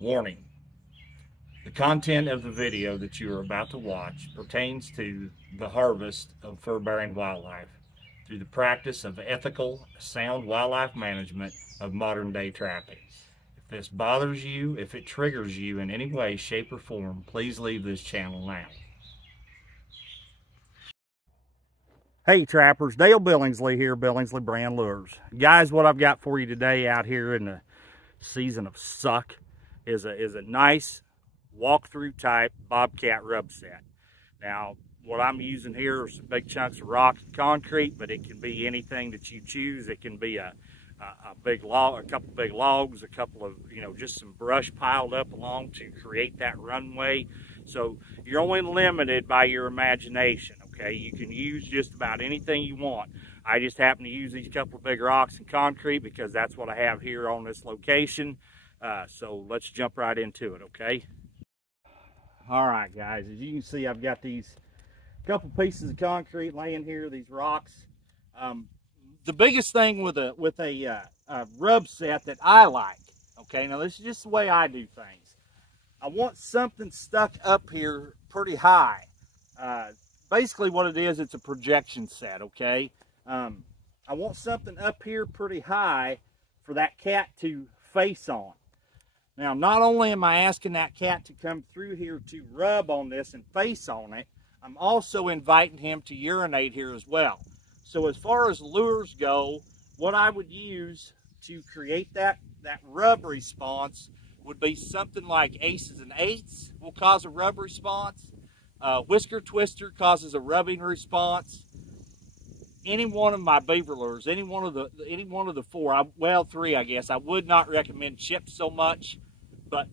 Warning: the content of the video that you are about to watch pertains to the harvest of fur-bearing wildlife through the practice of ethical, sound wildlife management of modern-day trapping. If this bothers you, if it triggers you in any way, shape, or form, please leave this channel now. Hey trappers, Dale Billingsley here, Billingsley Brand Lures. Guys, what I've got for you today out here in the season of suck is a nice walkthrough type Bobcat rub set. Now, what I'm using here are some big chunks of rock and concrete, but it can be anything that you choose. It can be a big log, a couple big logs, a couple of, just some brush piled up along to create that runway. So you're only limited by your imagination, okay? You can use just about anything you want. I just happen to use these couple of big rocks and concrete because that's what I have here on this location. So let's jump right into it, okay? All right, guys, as you can see, I've got these couple pieces of concrete laying here, these rocks. The biggest thing with a rub set that I like, okay, now this is just the way I do things. I want something stuck up here pretty high. Basically what it is, it's a projection set, okay? I want something up here pretty high for that cat to face on. Now, not only am I asking that cat to come through here to rub on this and face on it, I'm also inviting him to urinate here as well. So as far as lures go, what I would use to create that rub response would be something like aces and eights will cause a rub response. Whisker twister causes a rubbing response. Any one of my beaver lures, any one of the four, well, three, I guess. I would not recommend chips so much, but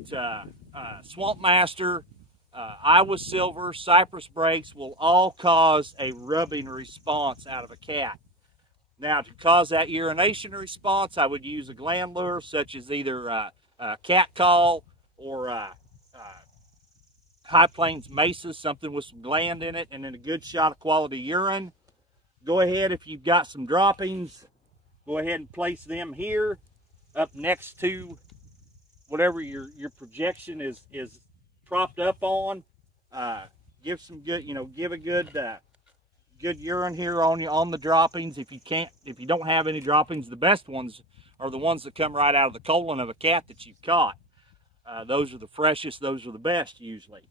Swamp Master, Iowa Silver, Cypress Breaks will all cause a rubbing response out of a cat. Now, to cause that urination response, I would use a gland lure such as either cat call or High Plains Mesa, something with some gland in it, and then a good shot of quality urine. Go ahead, if you've got some droppings, go ahead and place them here up next to whatever your projection is propped up on. Give some good, give a good urine here on the droppings. If you don't have any droppings, the best ones are the ones that come right out of the colon of a cat that you've caught. Those are the freshest, those are the best usually.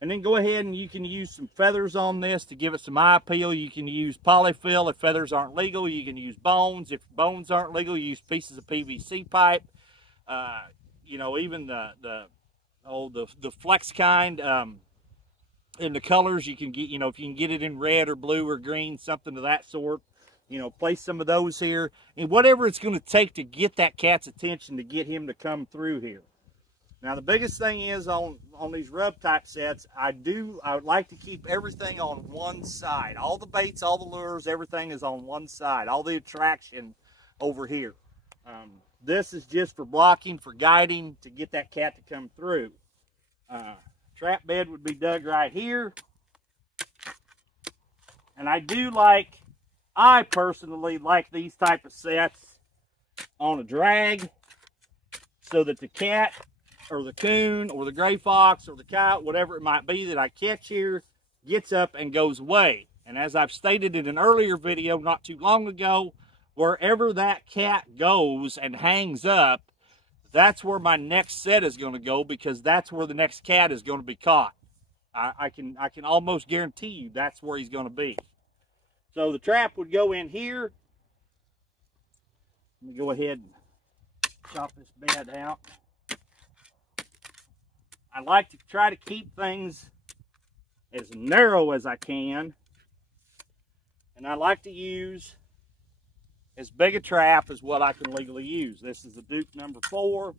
And then go ahead and you can use some feathers on this to give it some eye appeal. You can use polyfill if feathers aren't legal. You can use bones. If bones aren't legal, you use pieces of PVC pipe. Even the flex kind. In the colors you can get, if you can get it in red or blue or green, something of that sort. Place some of those here. And whatever it's going to take to get that cat's attention to get him to come through here. Now, the biggest thing is on these rub type sets, I would like to keep everything on one side. All the baits, all the lures, everything is on one side. All the attraction over here. This is just for blocking, for guiding, to get that cat to come through. Trap bed would be dug right here. And I personally like these type of sets on a drag so that the cat or the coon or the gray fox or the coyote, whatever it might be that I catch here, gets up and goes away. And as I've stated in an earlier video not too long ago, wherever that cat goes and hangs up, that's where my next set is going to go, because that's where the next cat is going to be caught. I can almost guarantee you that's where he's going to be. So the trap would go in here. Let me go ahead and chop this bed out. I like to try to keep things as narrow as I can. And I like to use as big a trap as what I can legally use. This is a Duke number 4.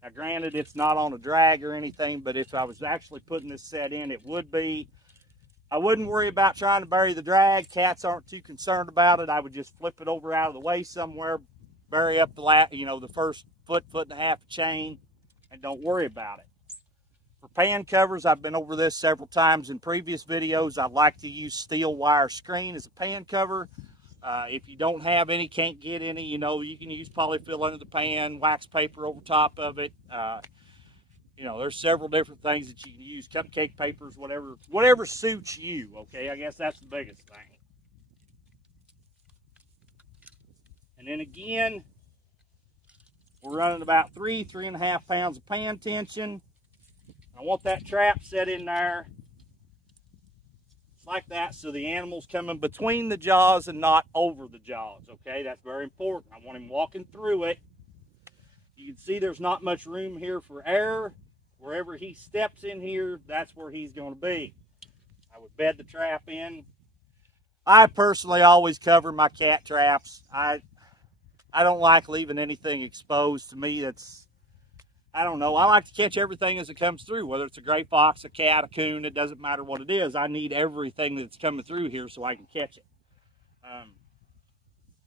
Now granted, it's not on a drag or anything, but if I was actually putting this set in, it would be. I wouldn't worry about trying to bury the drag. Cats aren't too concerned about it. I would just flip it over out of the way somewhere, bury up the first foot and a half of chain, and don't worry about it. For pan covers, I've been over this several times in previous videos. I like to use steel wire screen as a pan cover. If you don't have any, can't get any, you can use polyfill under the pan, wax paper over top of it. You know, there's several different things that you can use, cupcake papers, whatever suits you, okay? I guess that's the biggest thing. And then again, we're running about 3.5 pounds of pan tension. I want that trap set in there. It's like that, so the animal's coming between the jaws and not over the jaws, okay? That's very important. I want him walking through it. You can see there's not much room here for error. Wherever he steps in here, that's where he's going to be. I would bed the trap in. I personally always cover my cat traps. I don't like leaving anything exposed. To me, that's, I don't know. I like to catch everything as it comes through, whether it's a gray fox, a cat, a coon, it doesn't matter what it is. I need everything that's coming through here so I can catch it.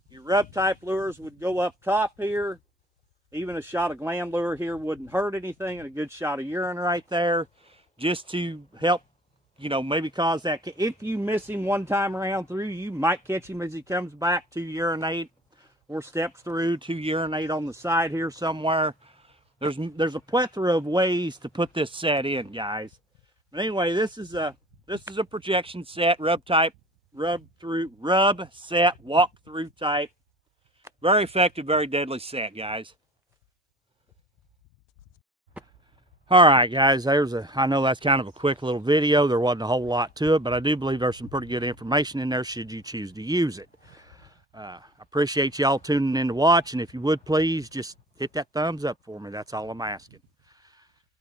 Your rub type lures would go up top here. Even a shot of gland lure here wouldn't hurt anything, and a good shot of urine right there, just to help, you know, maybe cause that. If you miss him one time around through, you might catch him as he comes back to urinate, or steps through to urinate on the side here somewhere. There's a plethora of ways to put this set in, guys. But anyway, this is a projection set, rub set, walk through type. Very effective, very deadly set, guys. All right, guys, I know that's kind of a quick little video. There wasn't a whole lot to it, but I do believe there's some pretty good information in there should you choose to use it. I appreciate y'all tuning in to watch, and if you would please just hit that thumbs up for me. That's all I'm asking.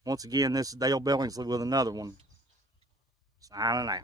Once again, this is Dale Billingsley with another one. Signing out.